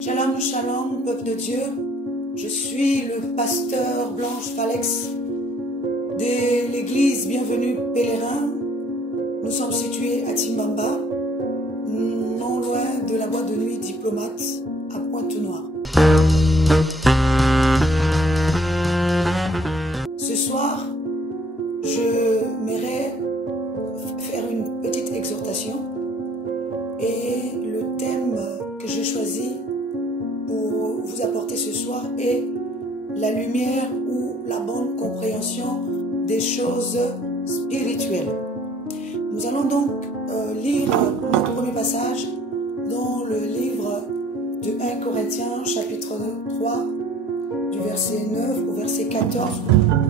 Shalom, shalom, peuple de Dieu. Je suis le pasteur Blanche Falex de l'église Bienvenue Pèlerin. Nous sommes situés à Timbamba, non loin de la boîte de nuit Diplomate à Pointe-Noire. Ce soir, je m'aimerais faire une petite exhortation et le thème que j'ai choisi pour vous apporter ce soir est la lumière ou la bonne compréhension des choses spirituelles. Nous allons donc lire notre premier passage dans le livre de 1 Corinthiens chapitre 3 du verset 9 au verset 14.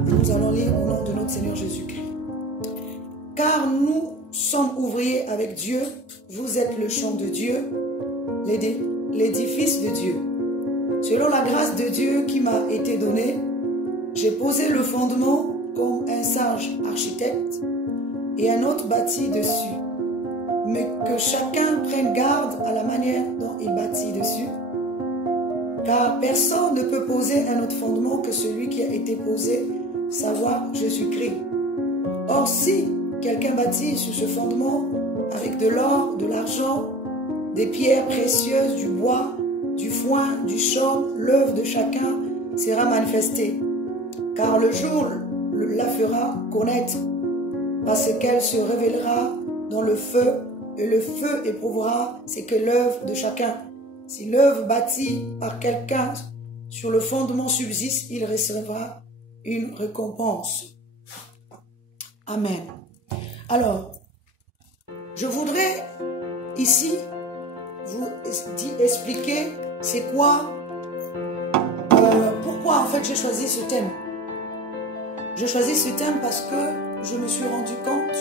Nous allons lire au nom de notre Seigneur Jésus-Christ. Car nous sommes ouvriers avec Dieu, vous êtes le champ de Dieu, l'édifice de Dieu. Selon la grâce de Dieu qui m'a été donnée, j'ai posé le fondement comme un sage architecte et un autre bâtit dessus. Mais que chacun prenne garde à la manière dont il bâtit dessus, car personne ne peut poser un autre fondement que celui qui a été posé, savoir Jésus-Christ. Or, si quelqu'un bâtit sur ce fondement avec de l'or, de l'argent, des pierres précieuses, du bois, du foin, du chaume, l'œuvre de chacun sera manifestée, car le jour la fera connaître, parce qu'elle se révélera dans le feu, et le feu éprouvera ce que l'œuvre de chacun. Si l'œuvre bâtie par quelqu'un sur le fondement subsiste, il recevra une récompense. Amen. Alors, je voudrais ici vous expliquer c'est quoi, pourquoi en fait j'ai choisi ce thème. J'ai choisi ce thème parce que je me suis rendu compte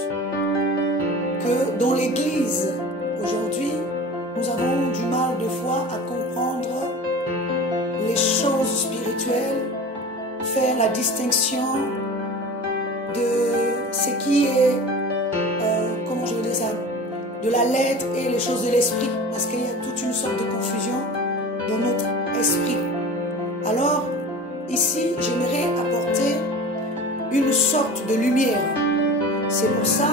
que dans l'église aujourd'hui, nous avons du mal de fois à comprendre les choses spirituelles, faire la distinction de ce qui est, comment je veux dire ça, de la lettre et les choses de l'esprit, parce qu'il y a toute une sorte de confusion dans notre esprit. Alors, ici, j'aimerais apporter une sorte de lumière. C'est pour ça,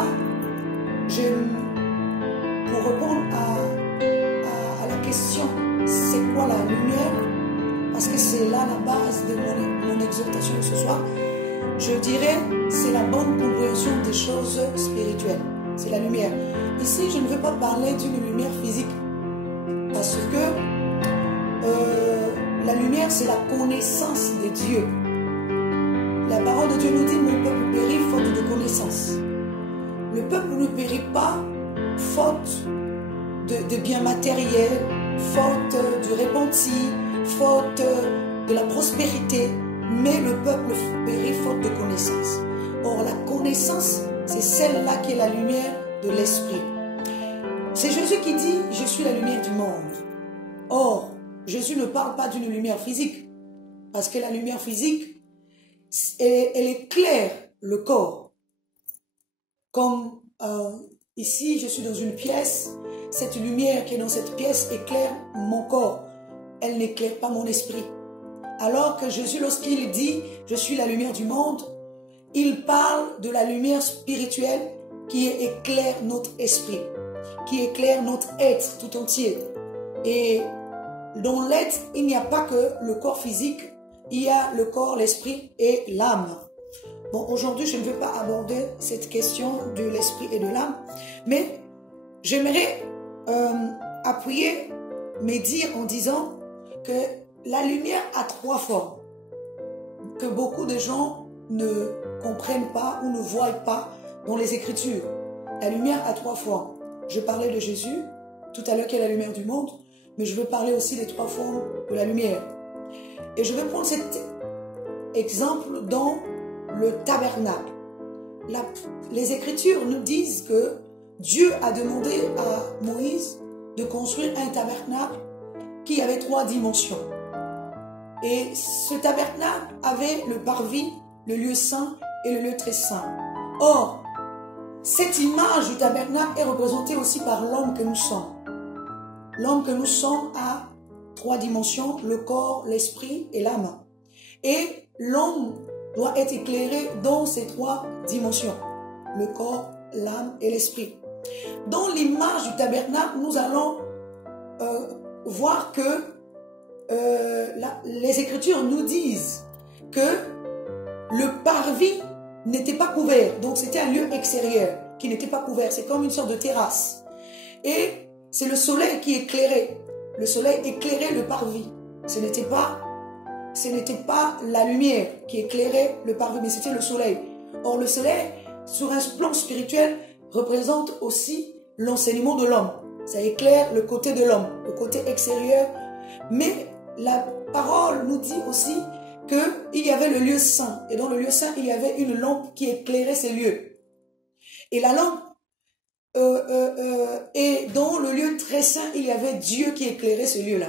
pour répondre à la question, c'est quoi la lumière? Parce que c'est là la base de mon exhortation ce soir. Je dirais, c'est la bonne compréhension des choses spirituelles. C'est la lumière. Ici, je ne veux pas parler d'une lumière physique. Parce que la lumière, c'est la connaissance de Dieu. La parole de Dieu nous dit, mon peuple périt faute de connaissance. Le peuple ne périt pas faute de biens matériels, faute du repenti, faute de la prospérité, mais le peuple périt faute de connaissance. Or, la connaissance, c'est celle-là qui est la lumière de l'esprit. C'est Jésus qui dit, je suis la lumière du monde. Or, Jésus ne parle pas d'une lumière physique, parce que la lumière physique, elle éclaire le corps. Comme ici, je suis dans une pièce, cette lumière qui est dans cette pièce éclaire mon corps. Elle n'éclaire pas mon esprit. Alors que Jésus, lorsqu'il dit, je suis la lumière du monde, il parle de la lumière spirituelle qui éclaire notre esprit, qui éclaire notre être tout entier. Et dans l'être, il n'y a pas que le corps physique, il y a le corps, l'esprit et l'âme. Bon, aujourd'hui, je ne vais pas aborder cette question de l'esprit et de l'âme, mais j'aimerais appuyer mes dires en disant que la lumière a trois formes, que beaucoup de gens ne comprennent pas ou ne voient pas dans les Écritures. La lumière a trois formes. Je parlais de Jésus tout à l'heure qui est la lumière du monde, mais je vais parler aussi des trois formes de la lumière. Et je vais prendre cet exemple dans le tabernacle. Les Écritures nous disent que Dieu a demandé à Moïse de construire un tabernacle qui avait trois dimensions. Et ce tabernacle avait le parvis, le lieu saint et le lieu très saint. Or, cette image du tabernacle est représentée aussi par l'homme que nous sommes. L'homme que nous sommes a trois dimensions, le corps, l'esprit et l'âme. Et l'homme doit être éclairé dans ces trois dimensions, le corps, l'âme et l'esprit. Dans l'image du tabernacle, nous allons voir que les Écritures nous disent que le parvis n'était pas couvert, donc c'était un lieu extérieur qui n'était pas couvert, c'est comme une sorte de terrasse. Et c'est le soleil qui éclairait, le soleil éclairait le parvis. Ce n'était pas la lumière qui éclairait le parvis, mais c'était le soleil. Or, le soleil, sur un plan spirituel, représente aussi l'enseignement de l'homme. Ça éclaire le côté de l'homme, le côté extérieur. Mais la parole nous dit aussi qu'il y avait le lieu saint. Et dans le lieu saint, il y avait une lampe qui éclairait ces lieux. Et la lampe, et dans le lieu très saint, il y avait Dieu qui éclairait ce lieu-là.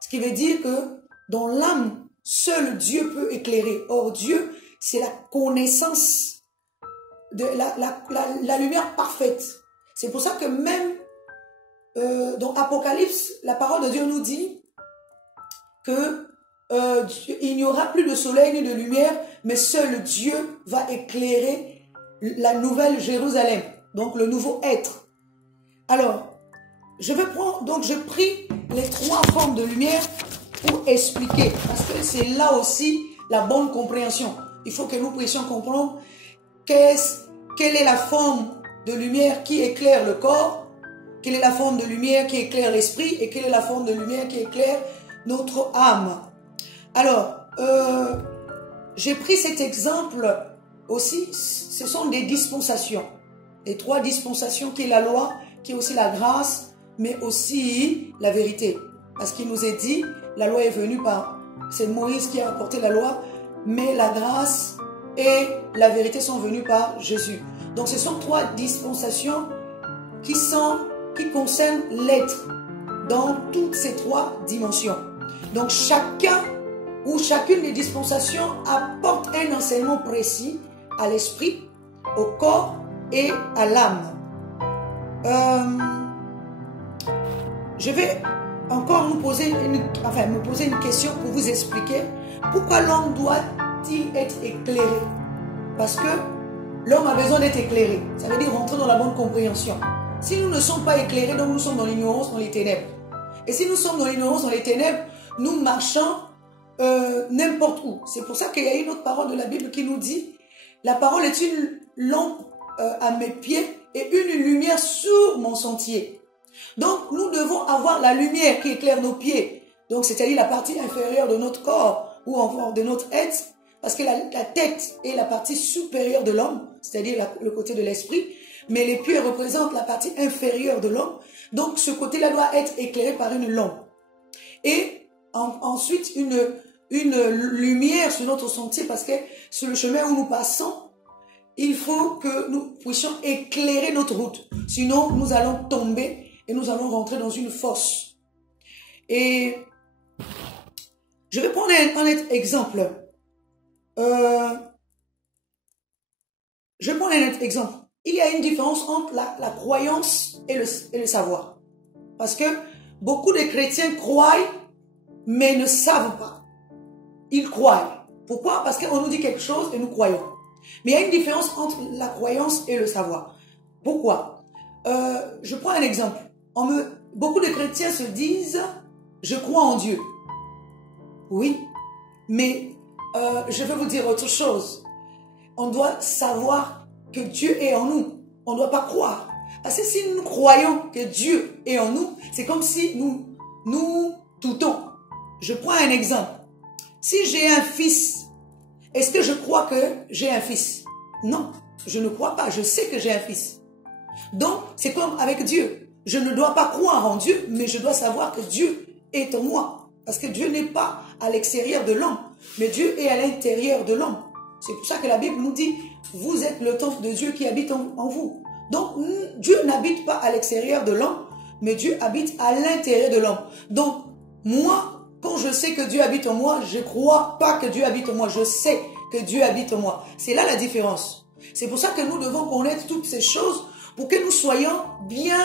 Ce qui veut dire que dans l'âme, seul Dieu peut éclairer. Or, Dieu, c'est la connaissance de la lumière parfaite. C'est pour ça que même dans Apocalypse, la parole de Dieu nous dit que il n'y aura plus de soleil ni de lumière, mais seul Dieu va éclairer la nouvelle Jérusalem, donc le nouveau être. Alors, j'ai pris les trois formes de lumière pour expliquer, parce que c'est là aussi la bonne compréhension. Il faut que nous puissions comprendre quelle est la forme de lumière qui éclaire le corps, quelle est la forme de lumière qui éclaire l'esprit et quelle est la forme de lumière qui éclaire notre âme. Alors, j'ai pris cet exemple aussi, ce sont des dispensations. Les trois dispensations qui est la loi, qui est aussi la grâce, mais aussi la vérité. Parce qu'il nous est dit, la loi est venue par, c'est Moïse qui a apporté la loi, mais la grâce et la vérité sont venues par Jésus. Donc ce sont trois dispensations qui concernent l'être dans toutes ces trois dimensions. Donc chacun ou chacune des dispensations apporte un enseignement précis à l'esprit, au corps et à l'âme. Je vais encore me poser une question pour vous expliquer pourquoi l'homme doit-il être éclairé. Parce que l'homme a besoin d'être éclairé. Ça veut dire rentrer dans la bonne compréhension. Si nous ne sommes pas éclairés, donc nous sommes dans l'ignorance, dans les ténèbres. Et si nous sommes dans l'ignorance, dans les ténèbres, nous marchons n'importe où. C'est pour ça qu'il y a une autre parole de la Bible qui nous dit la parole est une lampe à mes pieds et une lumière sur mon sentier. Donc nous devons avoir la lumière qui éclaire nos pieds. Donc c'est-à-dire la partie inférieure de notre corps ou encore de notre être. Parce que la tête est la partie supérieure de l'homme, c'est-à-dire le côté de l'esprit. Mais les pieds représentent la partie inférieure de l'homme. Donc ce côté-là doit être éclairé par une lampe. Et ensuite une lumière sur notre sentier, parce que sur le chemin où nous passons, il faut que nous puissions éclairer notre route. Sinon, nous allons tomber et nous allons rentrer dans une fosse. Et je vais prendre un exemple. Je prends un autre exemple. Il y a une différence entre la croyance et le savoir. Parce que beaucoup de chrétiens croient, mais ne savent pas. Ils croient. Pourquoi? Parce qu'on nous dit quelque chose et nous croyons. Mais il y a une différence entre la croyance et le savoir. Pourquoi? Je prends un exemple. Beaucoup de chrétiens se disent « Je crois en Dieu ». Oui, Mais je veux vous dire autre chose. On doit savoir que Dieu est en nous. On ne doit pas croire. Parce que si nous croyons que Dieu est en nous, c'est comme si nous doutons. Je prends un exemple. Si j'ai un fils, est-ce que je crois que j'ai un fils? Non, je ne crois pas. Je sais que j'ai un fils. Donc, c'est comme avec Dieu. Je ne dois pas croire en Dieu, mais je dois savoir que Dieu est en moi. Parce que Dieu n'est pas à l'extérieur de l'homme, mais Dieu est à l'intérieur de l'homme. C'est pour ça que la Bible nous dit, vous êtes le temple de Dieu qui habite en vous. Donc, Dieu n'habite pas à l'extérieur de l'homme, mais Dieu habite à l'intérieur de l'homme. Donc, moi, quand je sais que Dieu habite en moi, je ne crois pas que Dieu habite en moi. Je sais que Dieu habite en moi. C'est là la différence. C'est pour ça que nous devons connaître toutes ces choses pour que nous soyons bien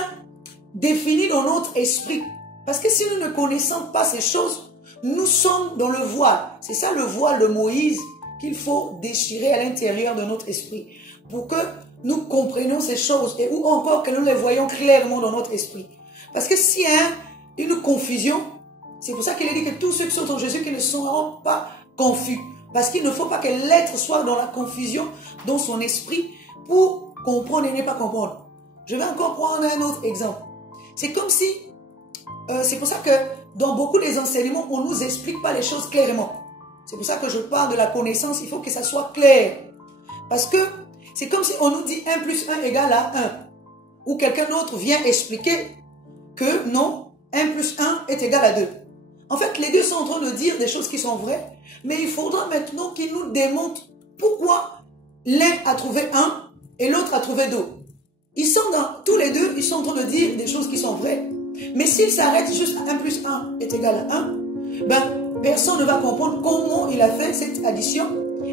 définis dans notre esprit. Parce que si nous ne connaissons pas ces choses, nous sommes dans le voile. C'est ça le voile de Moïse qu'il faut déchirer à l'intérieur de notre esprit pour que nous comprenions ces choses et ou encore que nous les voyons clairement dans notre esprit. Parce que s'il y a une confusion, c'est pour ça qu'il a dit que tous ceux qui sont en Jésus qui ne seront pas confus. Parce qu'il ne faut pas que l'être soit dans la confusion dans son esprit pour comprendre et ne pas comprendre. Je vais encore prendre un autre exemple. C'est comme si, c'est pour ça que dans beaucoup des enseignements, on ne nous explique pas les choses clairement. C'est pour ça que je parle de la connaissance, il faut que ça soit clair. Parce que c'est comme si on nous dit 1 plus 1 égale à 1. Ou quelqu'un d'autre vient expliquer que non, 1 plus 1 est égal à 2. En fait, les deux sont en train de dire des choses qui sont vraies, mais il faudra maintenant qu'ils nous démontrent pourquoi l'un a trouvé 1 et l'autre a trouvé 2. Ils sont tous les deux, ils sont en train de dire des choses qui sont vraies. Mais s'ils s'arrêtent juste à 1 plus 1 est égal à 1, ben, personne ne va comprendre comment il a fait cette addition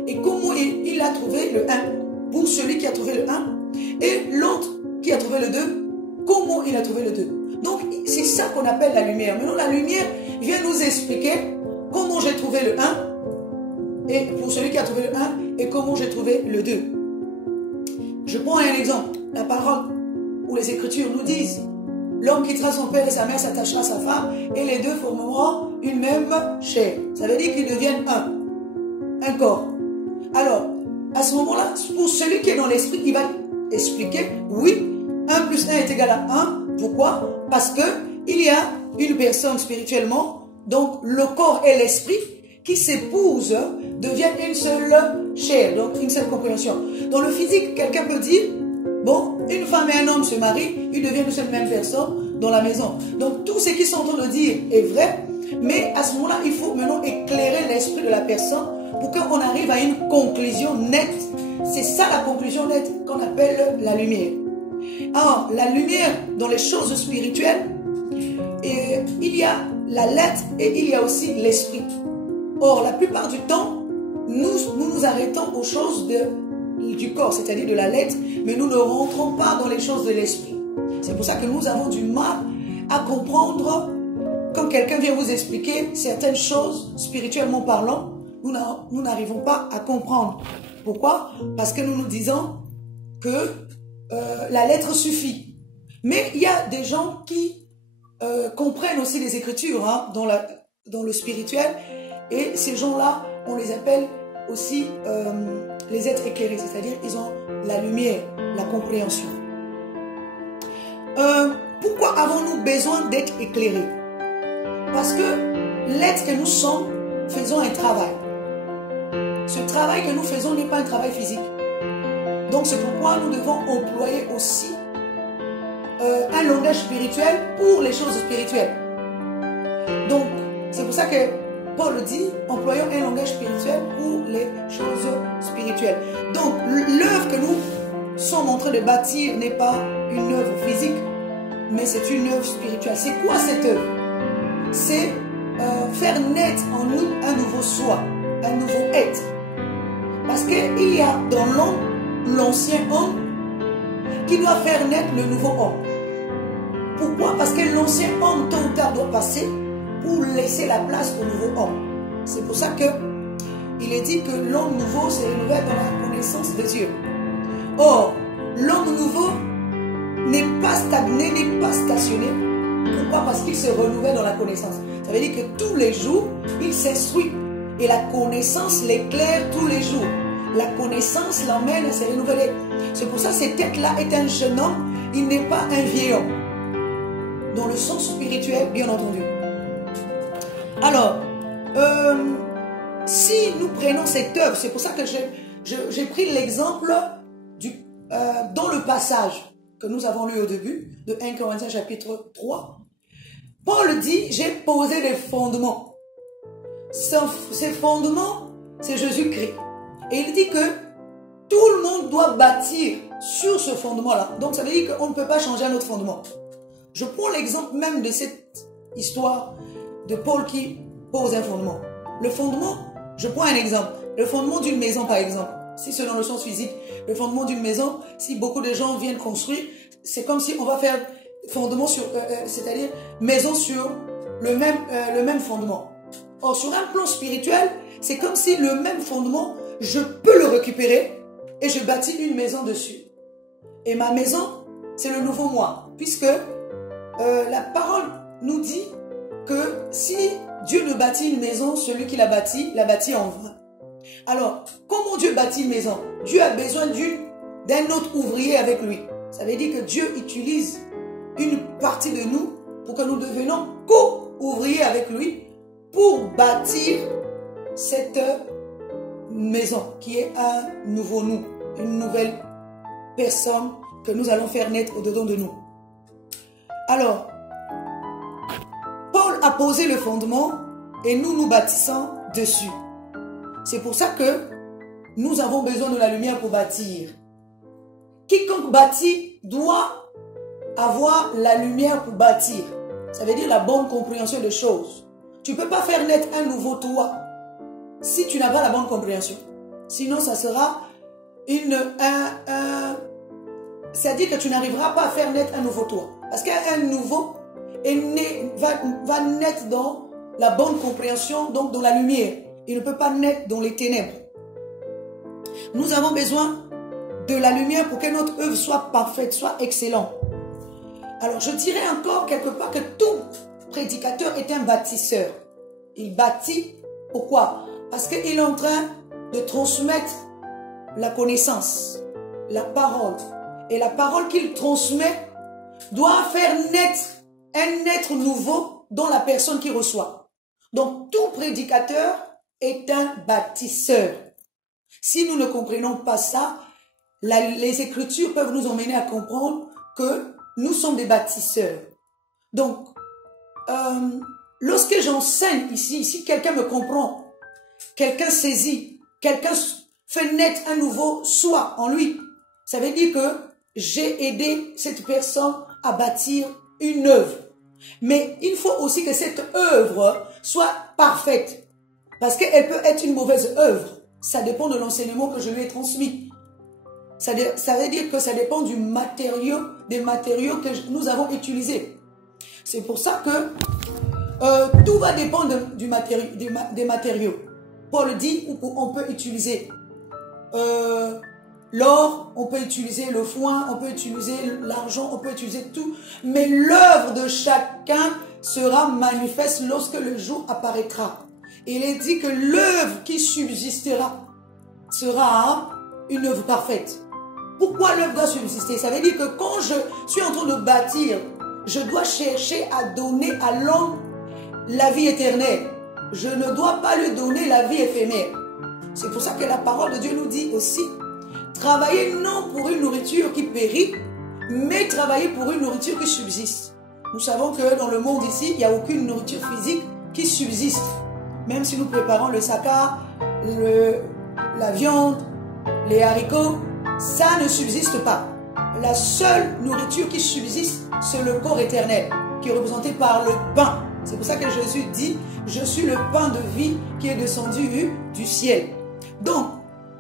et comment il a trouvé le 1. Pour celui qui a trouvé le 1 et l'autre qui a trouvé le 2, comment il a trouvé le 2. Donc, c'est ça qu'on appelle la lumière. Maintenant, la lumière vient nous expliquer comment j'ai trouvé le 1 et pour celui qui a trouvé le 1 et comment j'ai trouvé le 2. Je prends un exemple. La parole ou les Écritures nous disent l'homme quittera son père et sa mère, s'attachera à sa femme et les deux formeront une même chair. Ça veut dire qu'ils deviennent un corps. Alors, à ce moment-là, pour celui qui est dans l'esprit, il va expliquer, oui, 1 plus 1 est égal à 1. Pourquoi? Parce que il y a une personne spirituellement, donc le corps et l'esprit, qui s'épousent, deviennent une seule chair, donc une seule compréhension. Dans le physique, quelqu'un peut dire, bon, une femme et un homme se marient, ils deviennent une seule même personne dans la maison. Donc tout ce qu'ils sont en train de dire est vrai, mais à ce moment-là, il faut maintenant éclairer l'esprit de la personne pour qu'on arrive à une conclusion nette. C'est ça la conclusion nette qu'on appelle la lumière. Alors, la lumière dans les choses spirituelles, il y a la lettre et il y a aussi l'esprit. Or, la plupart du temps, nous arrêtons aux choses du corps, c'est-à-dire de la lettre, mais nous ne rentrons pas dans les choses de l'esprit. C'est pour ça que nous avons du mal à comprendre quand quelqu'un vient vous expliquer certaines choses spirituellement parlant. Nous n'arrivons pas à comprendre. Pourquoi? Parce que nous nous disons que la lettre suffit. Mais il y a des gens qui comprennent aussi les Écritures dans le spirituel. Et ces gens-là, on les appelle aussi les êtres éclairés. C'est-à-dire ils ont la lumière, la compréhension. Pourquoi avons-nous besoin d'être éclairés? Parce que l'être que nous sommes, faisons un travail. Ce travail que nous faisons n'est pas un travail physique. Donc c'est pourquoi nous devons employer aussi un langage spirituel pour les choses spirituelles. Donc c'est pour ça que Paul dit, employons un langage spirituel pour les choses spirituelles. Donc l'œuvre que nous sommes en train de bâtir n'est pas une œuvre physique, mais c'est une œuvre spirituelle. C'est quoi cette œuvre? C'est faire naître en nous un nouveau soi, un nouveau être. Parce qu'il y a dans l'homme, l'ancien homme, qui doit faire naître le nouveau homme. Pourquoi? Parce que l'ancien homme, tôt ou tard, doit passer pour laisser la place au nouveau homme. C'est pour ça qu'il est dit que l'homme nouveau se renouvelle dans la connaissance de Dieu. Or, l'homme nouveau n'est pas stagné, n'est pas stationné. Pourquoi? Parce qu'il se renouvelle dans la connaissance. Ça veut dire que tous les jours, il s'instruit. Et la connaissance l'éclaire tous les jours. La connaissance l'emmène à se renouveler. C'est pour ça que cet être-là est un jeune homme, il n'est pas un vieil homme. Dans le sens spirituel, bien entendu. Alors, si nous prenons cette œuvre, c'est pour ça que j'ai pris l'exemple dans le passage que nous avons lu au début, de 1 Corinthiens chapitre 3. Paul dit, j'ai posé des fondements. Ces fondements, c'est Jésus-Christ. Et il dit que tout le monde doit bâtir sur ce fondement-là. Donc ça veut dire qu'on ne peut pas changer un autre fondement. Je prends l'exemple même de cette histoire de Paul qui pose un fondement. Le fondement, je prends un exemple. Le fondement d'une maison par exemple. Si c'est dans le sens physique, le fondement d'une maison, si beaucoup de gens viennent construire, c'est comme si on va faire fondement sur, c'est-à-dire maison sur le même fondement. Or, sur un plan spirituel, c'est comme si le même fondement, je peux le récupérer et je bâtis une maison dessus. Et ma maison, c'est le nouveau moi. Puisque la parole nous dit que si Dieu ne bâtit une maison, celui qui l'a bâti en vain. Alors, comment Dieu bâtit une maison? Dieu a besoin d'un autre ouvrier avec lui. Ça veut dire que Dieu utilise une partie de nous pour que nous devenions co-ouvriers avec lui pour bâtir cette maison qui est un nouveau nous, une nouvelle personne que nous allons faire naître au-dedans de nous. Alors, Paul a posé le fondement et nous bâtissons dessus. C'est pour ça que nous avons besoin de la lumière pour bâtir. Quiconque bâtit doit avoir la lumière pour bâtir. Ça veut dire la bonne compréhension des choses. Tu ne peux pas faire naître un nouveau toi si tu n'as pas la bonne compréhension. Sinon, ça sera c'est-à-dire que tu n'arriveras pas à faire naître un nouveau toi. Parce qu'un nouveau va naître dans la bonne compréhension, donc dans la lumière. Il ne peut pas naître dans les ténèbres. Nous avons besoin de la lumière pour que notre œuvre soit parfaite, soit excellente. Alors, je dirais encore quelque part que tout prédicateur est un bâtisseur. Il bâtit. Pourquoi? Parce qu'il est en train de transmettre la connaissance, la parole. Et la parole qu'il transmet doit faire naître un être nouveau dans la personne qui reçoit. Donc, tout prédicateur est un bâtisseur. Si nous ne comprenons pas ça, les Écritures peuvent nous emmener à comprendre que nous sommes des bâtisseurs. Donc, lorsque j'enseigne ici, si quelqu'un me comprend, quelqu'un saisit, quelqu'un fait naître un nouveau soi en lui, ça veut dire que j'ai aidé cette personne à bâtir une œuvre. Mais il faut aussi que cette œuvre soit parfaite. Parce qu'elle peut être une mauvaise œuvre. Ça dépend de l'enseignement que je lui ai transmis. Ça veut dire que ça dépend des matériaux que nous avons utilisés. C'est pour ça que tout va dépendre des matériaux. Paul dit qu'on peut utiliser l'or, on peut utiliser le foin, on peut utiliser l'argent, on peut utiliser tout. Mais l'œuvre de chacun sera manifeste lorsque le jour apparaîtra. Il est dit que l'œuvre qui subsistera sera une œuvre parfaite. Pourquoi l'œuvre doit subsister? Ça veut dire que quand je suis en train de bâtir, je dois chercher à donner à l'homme la vie éternelle. Je ne dois pas lui donner la vie éphémère. C'est pour ça que la parole de Dieu nous dit aussi, travaillez non pour une nourriture qui périt, mais travaillez pour une nourriture qui subsiste. Nous savons que dans le monde ici, il n'y a aucune nourriture physique qui subsiste. Même si nous préparons le saka, la viande, les haricots, ça ne subsiste pas. La seule nourriture qui subsiste, c'est le corps éternel, qui est représenté par le pain. C'est pour ça que Jésus dit, je suis le pain de vie qui est descendu du ciel. Donc,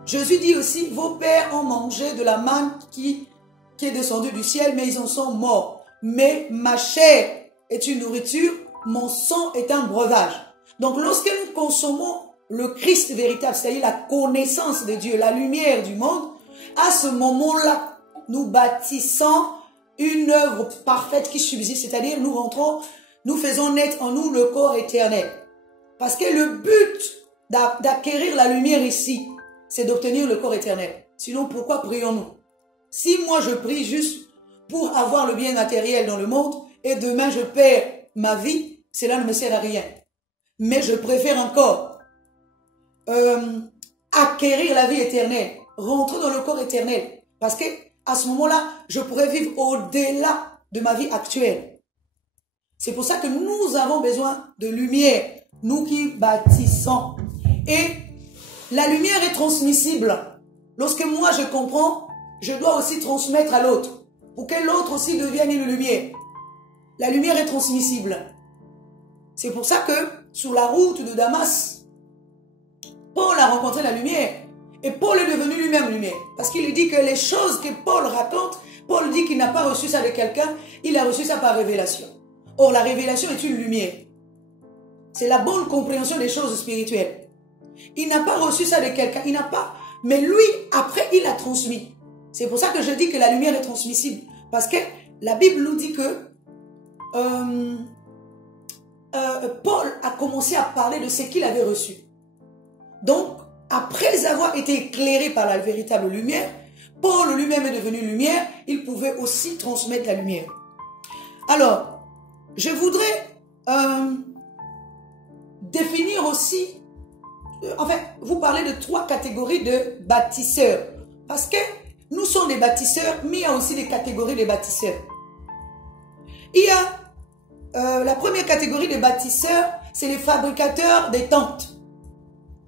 Jésus dit aussi, vos pères ont mangé de la manne qui est descendue du ciel, mais ils en sont morts. Mais ma chair est une nourriture, mon sang est un breuvage. Donc, lorsque nous consommons le Christ véritable, c'est-à-dire la connaissance de Dieu, la lumière du monde, à ce moment-là, nous bâtissons une œuvre parfaite qui subsiste, c'est-à-dire nous faisons naître en nous le corps éternel. Parce que le but d'acquérir la lumière ici, c'est d'obtenir le corps éternel. Sinon, pourquoi prions-nous? Si moi je prie juste pour avoir le bien matériel dans le monde et demain je perds ma vie, cela ne me sert à rien. Mais je préfère encore acquérir la vie éternelle, rentrer dans le corps éternel. Parce que à ce moment-là, je pourrais vivre au-delà de ma vie actuelle. C'est pour ça que nous avons besoin de lumière, nous qui bâtissons. Et la lumière est transmissible. Lorsque moi je comprends, je dois aussi transmettre à l'autre, pour que l'autre aussi devienne une lumière. La lumière est transmissible. C'est pour ça que sur la route de Damas, Paul a rencontré la lumière. Et Paul est devenu lui-même lumière. Parce qu'il dit que les choses que Paul raconte, Paul dit qu'il n'a pas reçu ça de quelqu'un, il a reçu ça par révélation. Or, la révélation est une lumière. C'est la bonne compréhension des choses spirituelles. Il n'a pas reçu ça de quelqu'un, il n'a pas. Mais lui, après, il a transmis. C'est pour ça que je dis que la lumière est transmissible. Parce que la Bible nous dit que Paul a commencé à parler de ce qu'il avait reçu. Donc, après avoir été éclairé par la véritable lumière, Paul lui-même est devenu lumière, il pouvait aussi transmettre la lumière. Alors, je voudrais définir aussi, enfin, vous parler de 3 catégories de bâtisseurs. Parce que nous sommes des bâtisseurs, mais il y a aussi des catégories de bâtisseurs. Il y a la première catégorie de bâtisseurs, c'est les fabricateurs des tentes,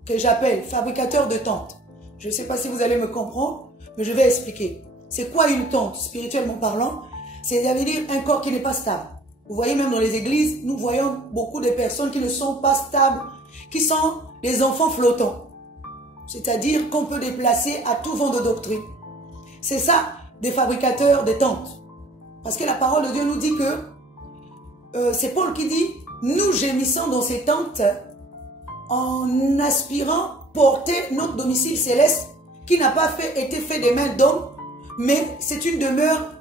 que j'appelle fabricateurs de tentes. Je ne sais pas si vous allez me comprendre, mais je vais expliquer. C'est quoi une tente, spirituellement parlant? C'est-à-dire un corps qui n'est pas stable. Vous voyez, même dans les églises, nous voyons beaucoup de personnes qui ne sont pas stables, qui sont des enfants flottants. C'est-à-dire qu'on peut déplacer à tout vent de doctrine. C'est ça, des fabricateurs de tentes. Parce que la parole de Dieu nous dit que, c'est Paul qui dit, nous gémissons dans ces tentes en aspirant porter notre domicile céleste qui n'a pas été fait des mains d'hommes, mais c'est une demeure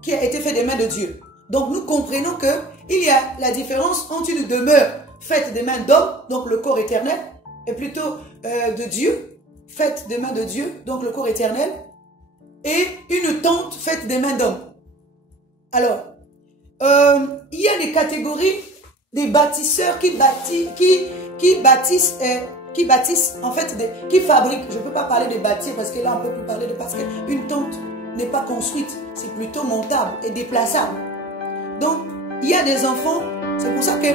qui a été faite des mains de Dieu. Donc nous comprenons qu'il y a la différence entre une demeure faite des mains d'hommes, donc le corps éternel, et plutôt de Dieu, faite des mains de Dieu, donc le corps éternel, et une tente faite des mains d'hommes. Alors, il y a des catégories des bâtisseurs qui fabriquent. Je ne peux pas parler de bâtir parce que là on ne peut plus parler de parce qu'une tente n'est pas construite, c'est plutôt montable et déplaçable. Donc, il y a des enfants, c'est pour ça que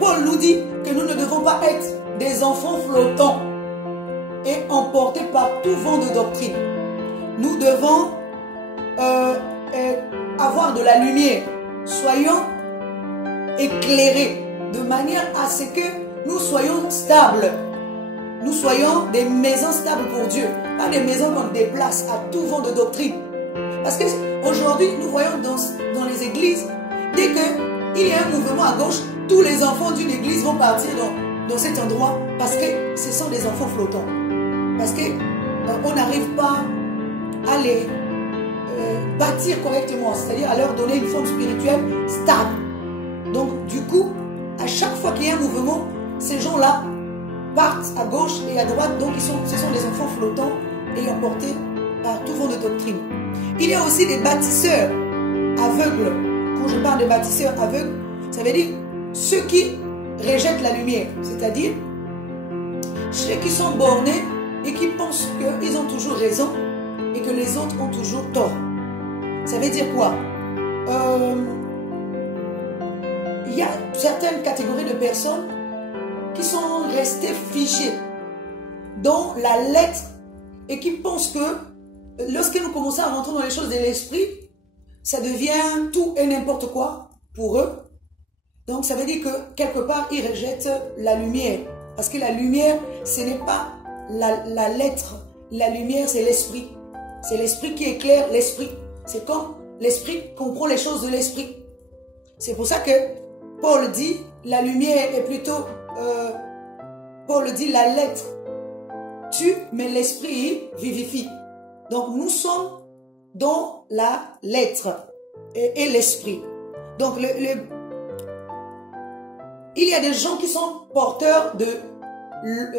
Paul nous dit que nous ne devons pas être des enfants flottants et emportés par tout vent de doctrine. Nous devons avoir de la lumière. Soyons éclairés de manière à ce que nous soyons stables. Nous soyons des maisons stables pour Dieu. Pas des maisons qu'on déplace à tout vent de doctrine. Parce qu'aujourd'hui, nous voyons dans les églises, dès qu'il y a un mouvement à gauche, tous les enfants d'une église vont partir dans cet endroit parce que ce sont des enfants flottants. Parce qu'on n'arrive pas à les bâtir correctement, c'est-à-dire à leur donner une forme spirituelle stable. Donc, du coup, à chaque fois qu'il y a un mouvement, ces gens-là partent à gauche et à droite, donc ce sont des enfants flottants et emportés par tout vent de doctrine. Il y a aussi des bâtisseurs aveugles. Quand je parle de bâtisseurs aveugles, ça veut dire ceux qui rejettent la lumière, c'est-à-dire ceux qui sont bornés et qui pensent qu'ils ont toujours raison et que les autres ont toujours tort. Ça veut dire quoi? Il y a certaines catégories de personnes qui sont restées figées dans la lettre et qui pensent que lorsque nous commençons à rentrer dans les choses de l'esprit, ça devient tout et n'importe quoi pour eux. Donc ça veut dire que quelque part, ils rejettent la lumière. Parce que la lumière, ce n'est pas la lettre. La lumière, c'est l'esprit. C'est l'esprit qui éclaire l'esprit. C'est comme l'esprit comprend les choses de l'esprit. C'est pour ça que Paul dit, la lumière est plutôt... Paul dit, la lettre tue, mais l'esprit vivifie. Donc nous sommes dans la lettre et l'esprit. Donc il y a des gens qui sont porteurs de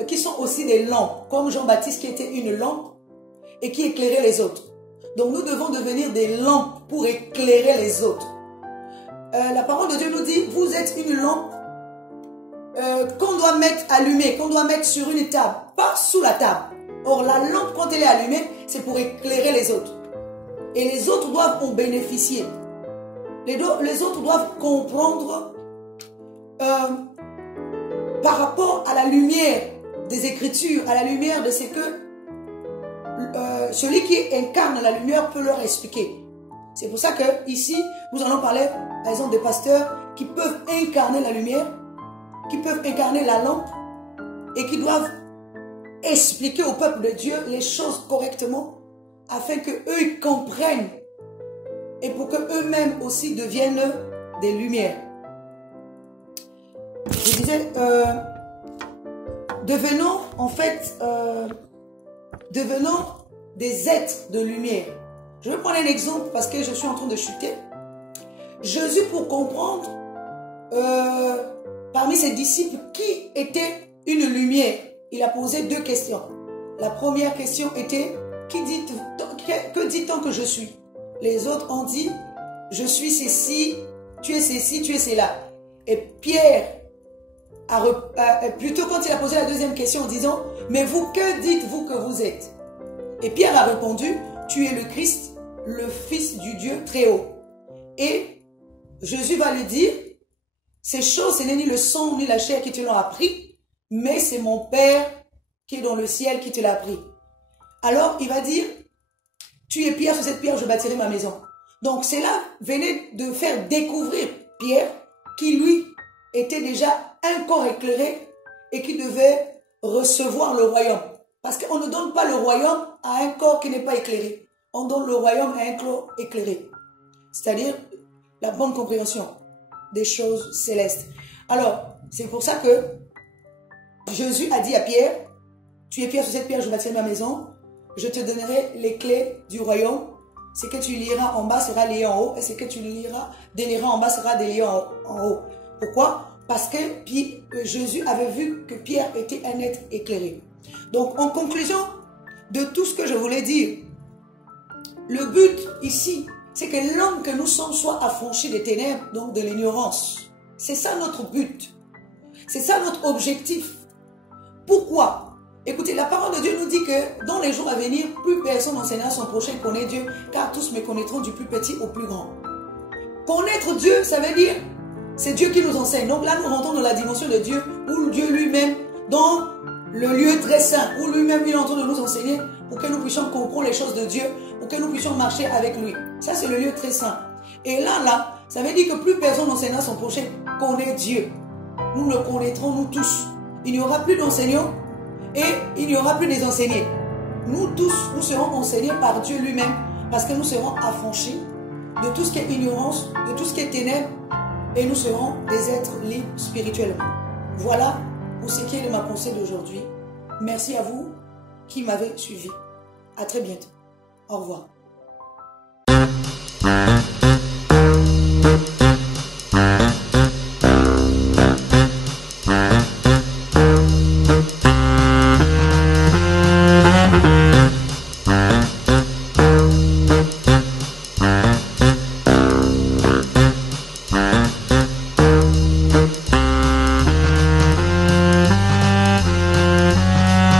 qui sont aussi des lampes, comme Jean-Baptiste qui était une lampe et qui éclairait les autres. Donc nous devons devenir des lampes pour éclairer les autres. La parole de Dieu nous dit, vous êtes une lampe qu'on doit mettre allumée, qu'on doit mettre sur une table, pas sous la table. Or la lampe, quand elle est allumée, c'est pour éclairer les autres. Et les autres doivent en bénéficier. Les autres doivent comprendre par rapport à la lumière des Écritures, à la lumière de ce que celui qui incarne la lumière peut leur expliquer. C'est pour ça que ici, nous allons parler, par exemple, des pasteurs qui peuvent incarner la lumière, qui peuvent incarner la lampe et qui doivent expliquer au peuple de Dieu les choses correctement afin qu'eux ils comprennent et pour qu'eux-mêmes aussi deviennent des lumières. Je disais, devenons des êtres de lumière. Je vais prendre un exemple parce que je suis en train de chuter. Jésus, pour comprendre parmi ses disciples qui était une lumière, il a posé deux questions. La première question était, que dit-on que je suis? Les autres ont dit, je suis ceci, tu es cela. Et Pierre, plutôt quand il a posé la deuxième question en disant, mais vous, que dites-vous que vous êtes? Et Pierre a répondu, tu es le Christ, le Fils du Dieu très haut. Et Jésus va lui dire, ces choses, ce n'est ni le sang ni la chair qui te l'ont appris, mais c'est mon Père qui est dans le ciel qui te l'a appris. Alors il va dire, tu es Pierre, sur cette pierre je bâtirai ma maison. Donc cela venait de faire découvrir Pierre, qui lui était déjà un corps éclairé et qui devait recevoir le royaume. Parce qu'on ne donne pas le royaume à un corps qui n'est pas éclairé. On donne le royaume à un corps éclairé. C'est-à-dire la bonne compréhension des choses célestes. Alors, c'est pour ça que Jésus a dit à Pierre, tu es Pierre, sur cette pierre je bâtirai ma maison, je te donnerai les clés du royaume. Ce que tu liras en bas sera lié en haut, et ce que tu délieras en bas sera délié en haut. Pourquoi? Parce que Jésus avait vu que Pierre était un être éclairé. Donc, en conclusion de tout ce que je voulais dire, le but ici, c'est que l'homme que nous sommes soit affranchi des ténèbres, donc de l'ignorance. C'est ça notre but. C'est ça notre objectif. Pourquoi? Écoutez, la parole de Dieu nous dit que dans les jours à venir, plus personne enseignera son prochain connaît Dieu, car tous me connaîtront du plus petit au plus grand. Connaître Dieu, ça veut dire, c'est Dieu qui nous enseigne. Donc là, nous rentrons dans la dimension de Dieu, où Dieu lui-même, dans le lieu très saint, où lui-même il est en train de nous enseigner pour que nous puissions comprendre les choses de Dieu, pour que nous puissions marcher avec lui. Ça, c'est le lieu très saint. Et là, ça veut dire que plus personne enseignera son prochain connaît Dieu. Nous le connaîtrons, nous tous. Il n'y aura plus d'enseignants et il n'y aura plus des enseignés. Nous tous, nous serons enseignés par Dieu lui-même parce que nous serons affranchis de tout ce qui est ignorance, de tout ce qui est ténèbres et nous serons des êtres libres spirituellement. Voilà pour ce qui est de ma pensée d'aujourd'hui. Merci à vous qui m'avez suivi. À très bientôt. Au revoir.